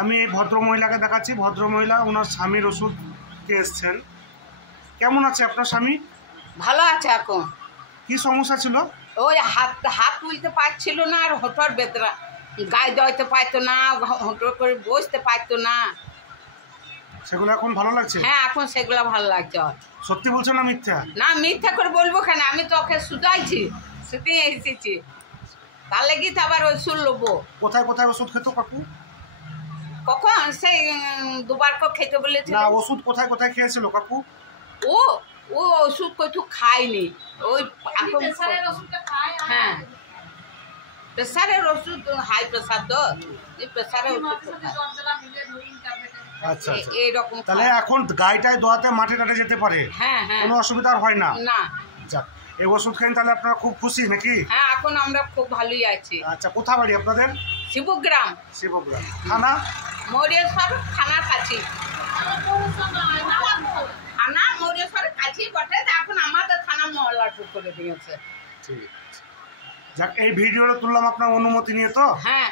আমি এই ভদ্রমহিলাকে দেখাচ্ছি। ভদ্রমহিলা ওনার স্বামীর ওষুধ খেয়ে এসছেন। কেমন আছে আপনার স্বামী? ভালো আছে। এখন কি সমস্যা ছিল? ওই হাত তুলতে পারছিল না, আর হোঁটর বেদনা, গায়ে দইতে পারতো না, হোঁটর করে বসতে পারতো না। সেগুলো এখন ভালো লাগছে? হ্যাঁ, এখন সেগুলো ভালো লাগছে। সত্যি বলছেন না মিথ্যা? না, মিথ্যা করে বলবো কেন? আমি তো ওকে শুধাইছি, শুধু এসেছি, তার লেগে তো আবার ওষুধ নেবো। কোথায় কোথায় ওষুধ খেত কাকু? কখন? সেই দুবার করে খেতে বলেছিল। না, ওষুধ কোথায় কোথায় খেয়েছিল কাকু? ও ও ওষুধ কতু খায়নি। ওই হ্যাঁ, প্রেসারের ওষুধ, হাই প্রেসার তো, এই প্রেসারের ওষুধ। আচ্ছা আচ্ছা, এইরকম। তাহলে এখন গাইটায় দোয়াতে মাঠে টাটে যেতে পারে? হ্যাঁ হ্যাঁ, কোনো অসুবিধা হয় না? না। যাক, এই ওষুধ খেয়ে তাহলে আপনারা খুব খুশি নাকি? হ্যাঁ, এখন আমরা খুব ভালোই আছি। আচ্ছা, কোথা বাড়ি আপনাদের? শিবগ্রাম। শিবগ্রাম থানা? মৌরেশ্বর থানার কাছে। থানা মৌরেশ্বরের কাছেই বটে, এখন আমাদের থানা মহল্লাটুক করে দিয়েছে। ঠিক আছে। যাক, এই ভিডিওটা তুললাম আপনার অনুমতি নিয়ে তো? হ্যাঁ।